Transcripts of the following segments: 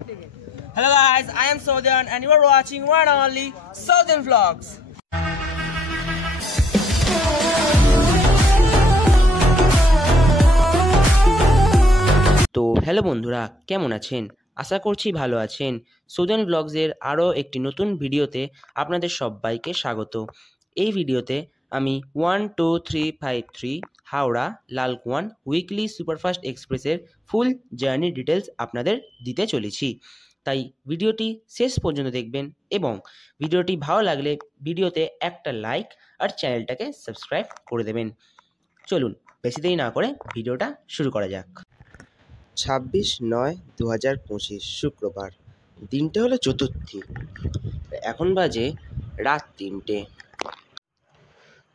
Hello guys, I am Southern and you are watching one and only Southern Vlogs. তো hello বন্ধুরা, কেমন আছেন? আশা করছি ভালো আছেন। সাউদার্ন ব্লগসের আরও একটি নতুন ভিডিওতে আপনাদের সবাইকে স্বাগত। এই ভিডিওতে আমি 12353 হাওড়া লালকুয়ান উইকলি সুপারফাস্ট এক্সপ্রেসের ফুল জার্নি ডিটেলস আপনাদের দিতে চলেছি। তাই ভিডিওটি শেষ পর্যন্ত দেখবেন এবং ভিডিওটি ভালো লাগলে ভিডিওতে একটা লাইক আর চ্যানেলটাকে সাবস্ক্রাইব করে দেবেন। চলুন বেশি দেরি না করে ভিডিওটা শুরু করা যাক। 26/9/2025 শুক্রবার, দিনটা হলো চতুর্থী। এখন বাজে রাত 3টে।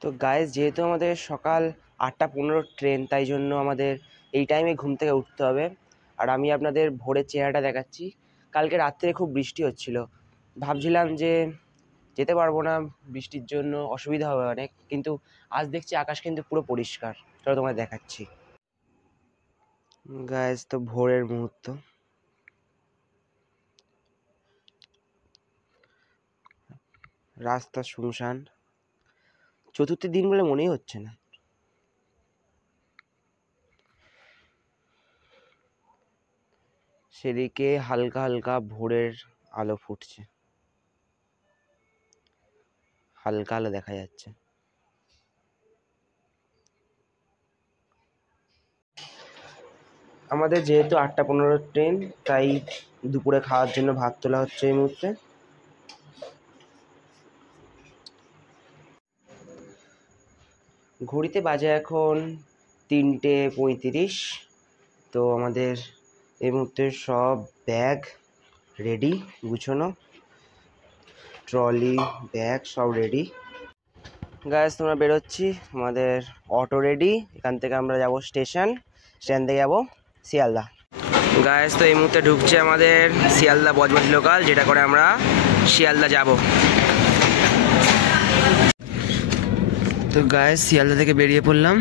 তো গাইস, যেহেতু আমাদের সকাল 8:15 ট্রেন, তাই জন্য আমাদের এই টাইমে ঘুম থেকে উঠতে হবে। আর আমি আপনাদের ভোরের চেহারাটা দেখাচ্ছি। কালকে রাত্রে খুব বৃষ্টি হচ্ছিল, ভাবছিলাম যে যেতে পারবো না, বৃষ্টির জন্য অসুবিধা হবে অনেক, কিন্তু আজ দেখছি আকাশ কিন্তু পুরো পরিষ্কার। চলো তোমায় দেখাচ্ছি গাইস। তো ভোরের মুহূর্ত, রাস্তা শুনশান, চতুর্থী দিন বলে মনেই হচ্ছে না। সেদিকে হালকা হালকা ভোরের আলো ফুটছে, হালকা আলো দেখা যাচ্ছে। আমাদের যেহেতু 8:15 ট্রেন, তাই দুপুরে খাওয়ার জন্য ভাত তোলা হচ্ছে এই মুহূর্তে। ঘড়িতে বাজে এখন 3:35। তো আমাদের এই মুহূর্তে সব ব্যাগ রেডি, গুছানো, ট্রলি ব্যাগ সব রেডি। গাইস, তোমরা বেরোচ্ছি, আমাদের অটো রেডি। এখান থেকে আমরা যাব স্টেশন থেকে যাব শিয়ালদা। গাইস, তো এই মুহূর্তে ঢুকছে আমাদের শিয়ালদা বজবজ লোকাল, যেটা করে আমরা শিয়ালদা যাব। তো গাইস, শিয়ালদা থেকে বেরিয়ে পড়লাম।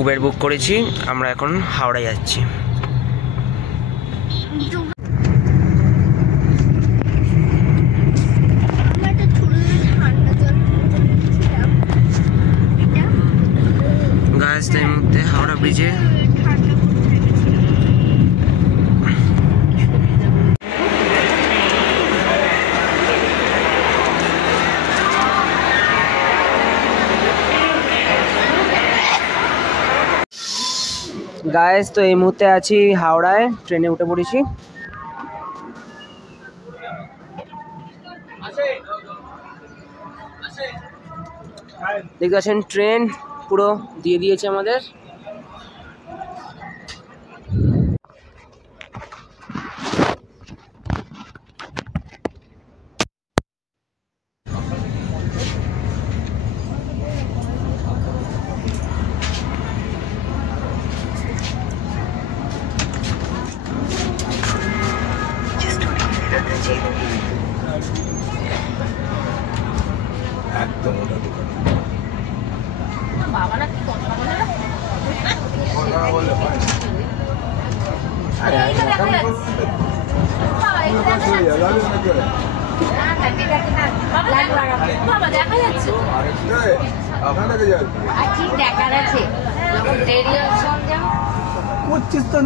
উবের বুক করেছি, আমরা এখন হাওড়া যাচ্ছি। গাইস, এই মুহূর্তে হাওড়া ব্রিজে গাইস, তো এই মুহূর্তে আছি হাওড়ায়, ট্রেনে উঠে পড়েছি। দেখতে পাচ্ছেন ট্রেন পুরো দিয়ে দিয়েছে আমাদের। একদম বাবারা কি কথা বলে না? কথা বলে ভাই। আরে এটা দেখা যাচ্ছে। বাবা এটা দেখা যাচ্ছে। না কাটি কাটি না। বাবা বাবা দেখা যাচ্ছে। আরে ওখানে দেখা যাচ্ছে। আর কি দেখা যাচ্ছে? যখন দেরি হচ্ছে যাও। করছিস তো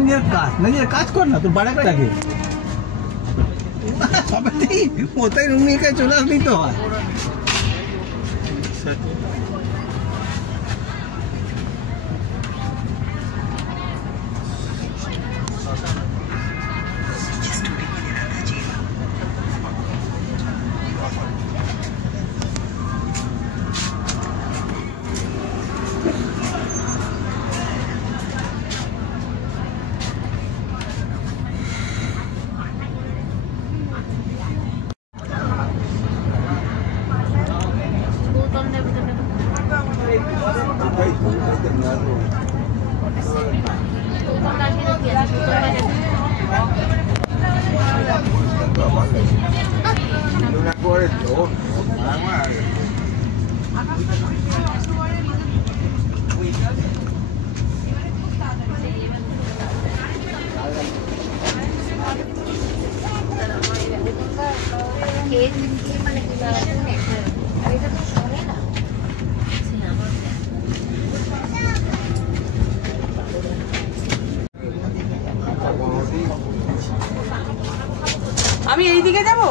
নিজের কাজ কর না, তোর বাড়া করে রাখে সবাই ওটাই রুমিকে চলে আসলি তো হয়। এইদিকে যাবো?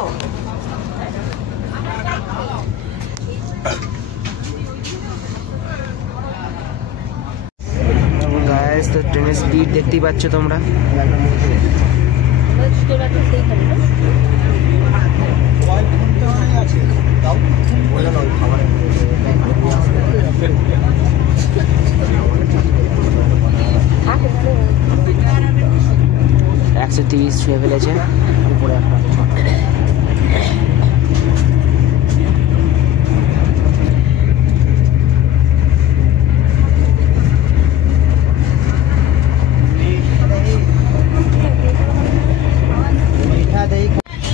গাইস তো ট্রেনের স্পিড দেখতেই পাচ্ছ তোমরা। একশো 30 ছুঁয়ে ফেলেছে উপরে একটা।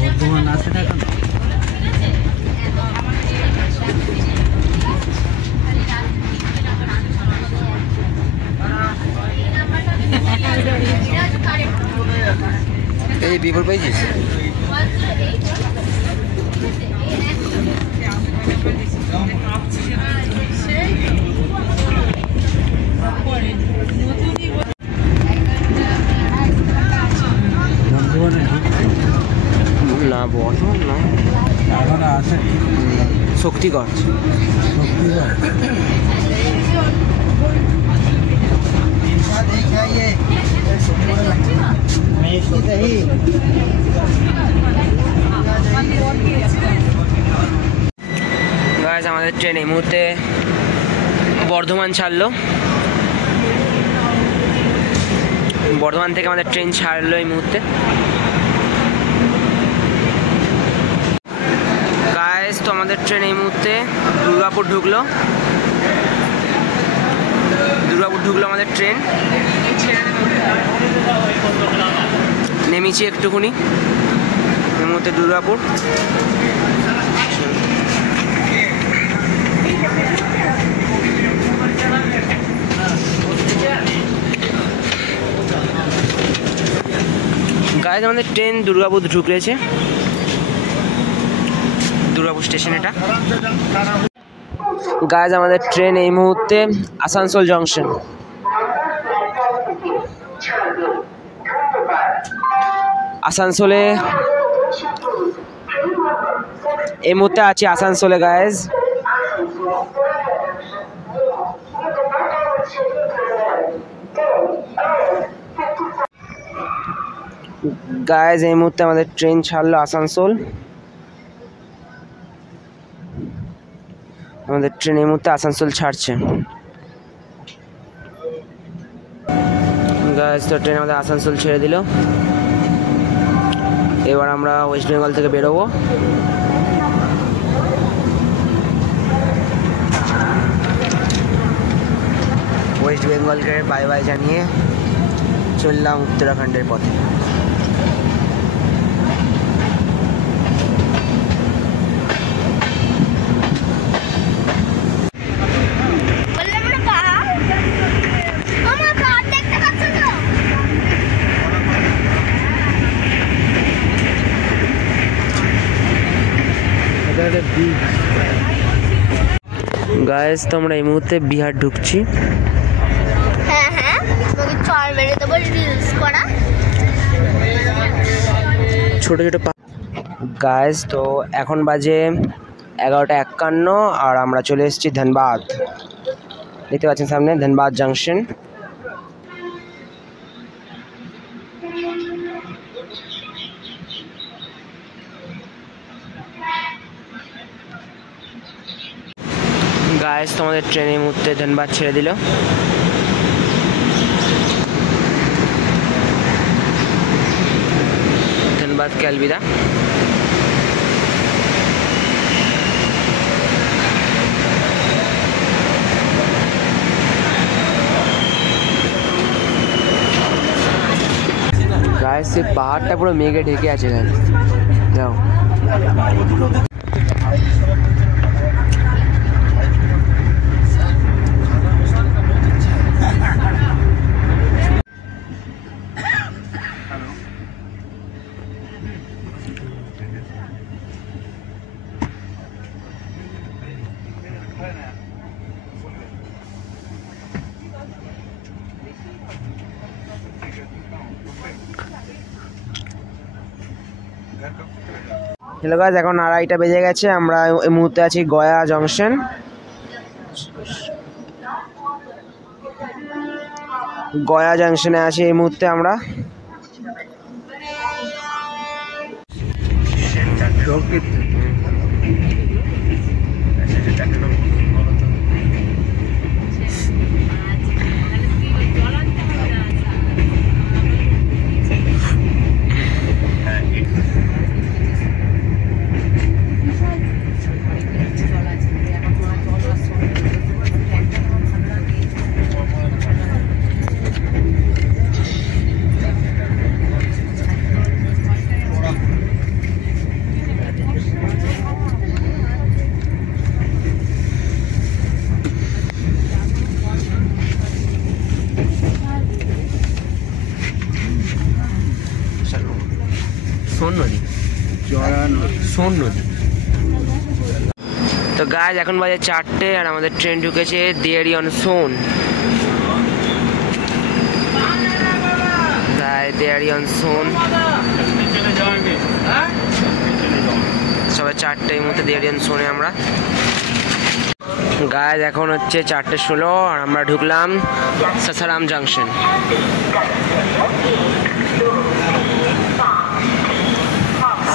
বর্ধমান আসে না এখন। এই বিপুল পেয়েছিস? বর্ধমানে না বর্ধমান না, এখন আসে শক্তিগড়। গাইস আমাদের ট্রেন এই মুহূর্তে বর্ধমান ছাড়লো। বর্ধমান থেকে আমাদের ট্রেন ছাড়লো এই মুহূর্তে। গাইস তো আমাদের ট্রেন এই মুহূর্তে দুর্গাপুর ঢুকলো। আমাদের ট্রেন নেমেছি একটুখানি এই মুহূর্তে দুর্গাপুর। গাইস আমাদের ট্রেন দুর্গাপুর ঢুকেছে, দুর্গাপুর স্টেশন এটা। গাইস আমাদের ট্রেন এই মুহূর্তে আসানসোল জংশন। আসানসোলে এই মুহূর্তে আছি আসানসোলে গাইস। গাইস এই মুহূর্তে আমাদের ট্রেন ছাড়লো আসানসোল। আমাদের ট্রেন এই মুহূর্তে আসানসোল ছাড়ছে। গাইস তো ট্রেন আমাদের আসানসোল ছেড়ে দিল। এবার আমরা ওয়েস্ট বেঙ্গল থেকে বেরোবো। ওয়েস্ট বেঙ্গলকে বাই বাই জানিয়ে চললাম উত্তরাখণ্ডের পথে। গাইস তো আমরা এই মুহূর্তে বিহার ঢুকছি। হ্যাঁ হ্যাঁ, তোকে চল মেরে দেবো রিলস করা। ছোট ছোট গাইস তো এখন বাজে 11:51 আর আমরা চলে এসেছি ধানবাদ। দেখতে পাচ্ছেন সামনে ধানবাদ জাংশন। গাইস তোমাদের ট্রেন এই মুহূর্তে ধানবাদ ছেড়ে দিল। ধানবাদ কে अलविदा। গাইস এই পাহাড়টা পুরো মেঘে ঢেকে আছে। যাও হ্যালো গাইস, এখন 2:30 বেজে গেছে। আমরা এই মুহূর্তে আছি গয়া জংশন। গয়া জংশনে আছি এই মুহূর্তে আমরা। সোন নদী। তো গাইজ এখন বাজে 4টে আর আমাদের ট্রেন ঢুকেছে দেয়ারি অন সোন। দেয়ারি অন সোন সবাই 4টের মধ্যে দেয়ারি অন সোনে আমরা। গাইজ এখন হচ্ছে 4:16 আর আমরা ঢুকলাম Sasaram junction.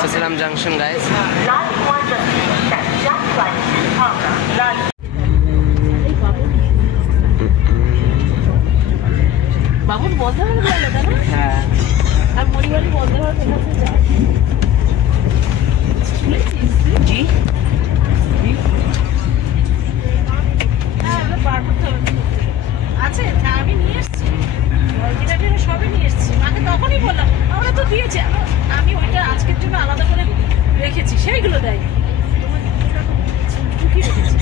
Sasaram junction guys. বাবুর বন্ধ হয়ে গেল না? হ্যাঁ। আর মরিবাড়ি বন্ধ হয়ে গেল যায়। শুনেছিস জি? হ্যাঁ, আমরা পার করতে হবে। আছে, আমি নিয়ে এসেছি। এটা সবই নিয়ে এসেছি। মাকে তখনই বললাম, আমরা তো দিয়েছি। আমি ওইটা আজকের জন্য আলাদা করে রেখেছি, সেইগুলো দেয়। তোমার কি রেখেছি?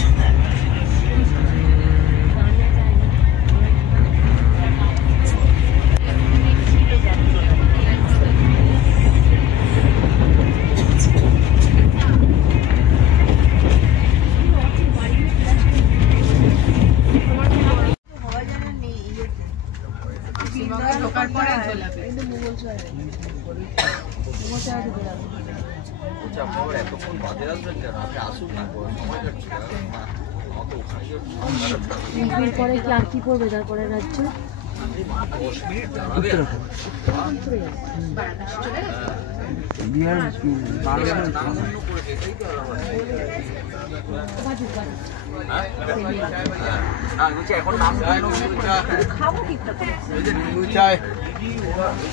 পরে কি আর কি পড়বে তারপরে রাজ্য?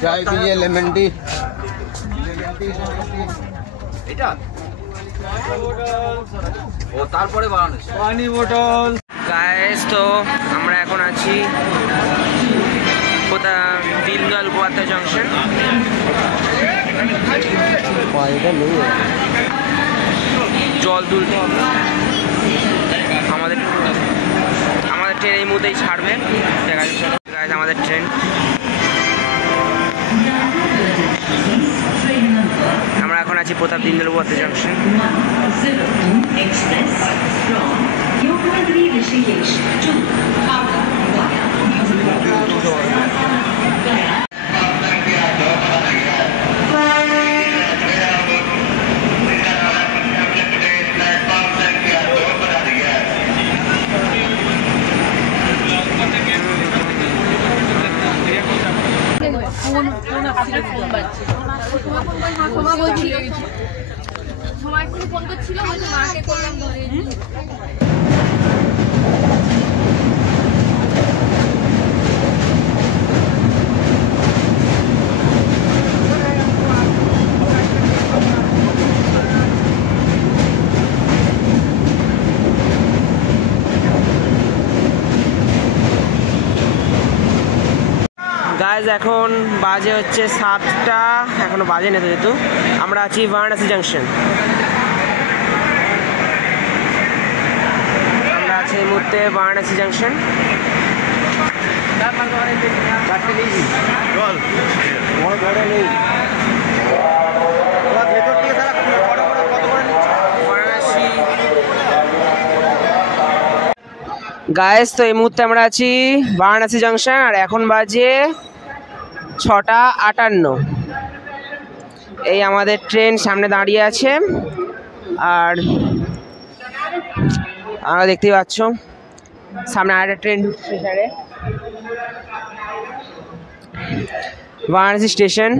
চাই পিয়ে লেমন টি। তারপরে পানি বোতল। গাইস তো আমরা এখন আছি দীনদয়াল উপাধ্যায় জংশন। জল তুলতে হবে। আমাদের ট্রেন এই মুহূর্তেই ছাড়বে। গাইস আমাদের ট্রেন। আমরা এখন আছি প্রতাপ দীনদয়াল উপাধ্যায় জংশন। ফোন করছিল, মাকে করলাম ধরে। গাইজ এখন বাজে হচ্ছে 7টা, এখনো বাজে না যেহেতু। আমরা আছি বারাণসী জাংশন। আমরা আছি এই মুহূর্তে বারাণসী জাংশন। গাইজ তো এই মুহূর্তে আমরা আছি বারাণসী জাংশন আর এখন বাজে 6:58। এই আমাদের ট্রেন সামনে দাঁড়িয়ে আছে, আর আমরা দেখতেই পাচ্ছ সামনে আরেকটা ট্রেন স্টেশনে, বারাণসী স্টেশন।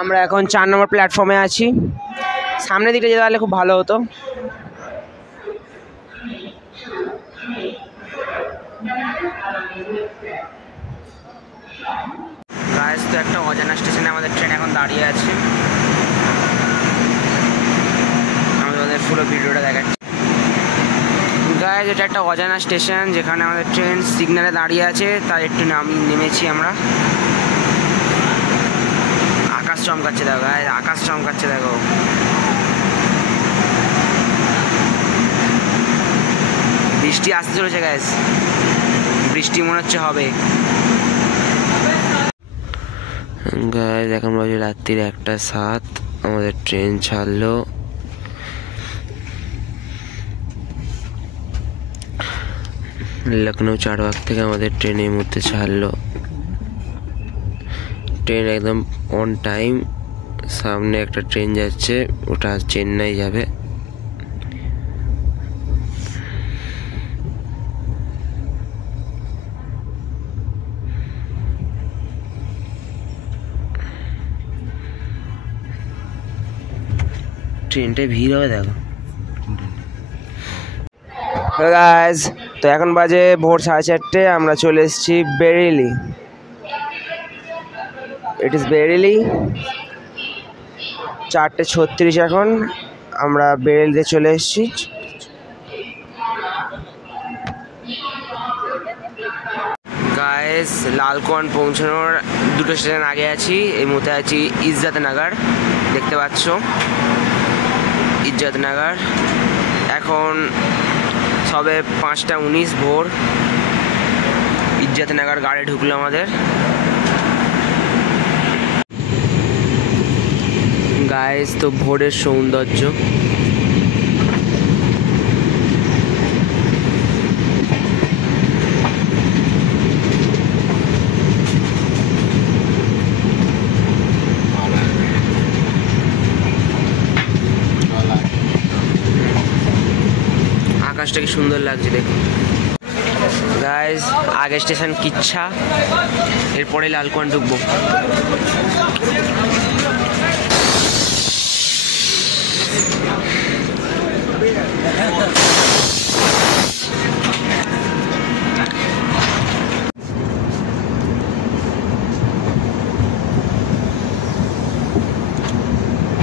আমরা এখন 4 নম্বর প্ল্যাটফর্মে আছি। সামনের দিকে যেতে পারলে খুব ভালো হতো। গাইস, তো একটা অজানা স্টেশনে আমাদের ট্রেন এখন দাঁড়িয়ে আছে। আমি তোমাদের পুরো ভিডিওটা দেখাচ্ছি। গাইস, এটা একটা অজানা স্টেশন যেখানে আমাদের ট্রেন সিগন্যালে দাঁড়িয়ে আছে, তাই একটু নেমেছি আমরা। আকাশ চমকাচ্ছে দেখো গাইস, আকাশ চমকাচ্ছে দেখো। বৃষ্টি আসতে চলেছে গাইস, বৃষ্টি মনে হচ্ছে হবে। গাইস, এখন বাজে রাত্রির 1:07, আমাদের ট্রেন ছাড়লো। লখনৌ চারবাগ থেকে আমাদের ট্রেন এই মুহূর্তে ছাড়লো। ট্রেন একদম অন টাইম। সামনে একটা ট্রেন যাচ্ছে, ওটা চেন্নাই যাবে। ট্রেনটায় ভিড় হবে দেখো। গাইস, তো এখন বাজে ভোর 4:30, আমরা চলে এসেছি বেরেলি। It is Bareilly. 4:36 এখন, আমরা বেরেলিতে চলে এসেছি। গাইস, লালকোয়ান পৌঁছানোর 2টো স্টেশন আগে আছি। এই মুহূর্তে আছি ইজ্জতনগর, দেখতে পাচ্ছ ইজ্জতনগর। এখন সবে 5:19 ভোর। ইজ্জতনগর গাড়ি ঢুকলো আমাদের। গাইস, তো ভোরের সৌন্দর্য। আকাশটা কি সুন্দর লাগছে দেখুন। গাইস, আগে স্টেশন কিচ্ছা, এরপরে লালকোয়ান ঢুকবো।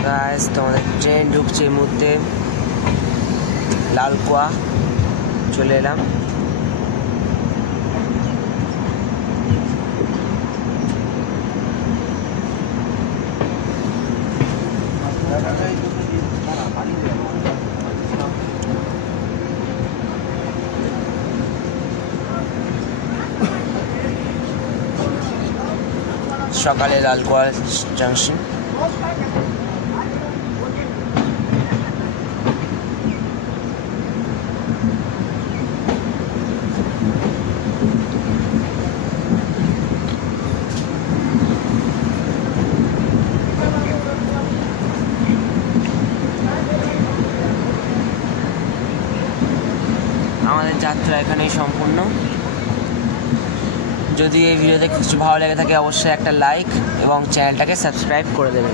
গাইস, তোমাদের ট্রেন ঢুকছে এই মুহূর্তে। লালকুয়া চলে এলাম। সকালে লালকুয়া জাংশন। আমাদের যাত্রা এখানেই সম্পূর্ণ। যদি এই ভিডিওতে কিছু ভালো লেগে থাকে অবশ্যই একটা লাইক এবং চ্যানেলটাকে সাবস্ক্রাইব করে দেবেন।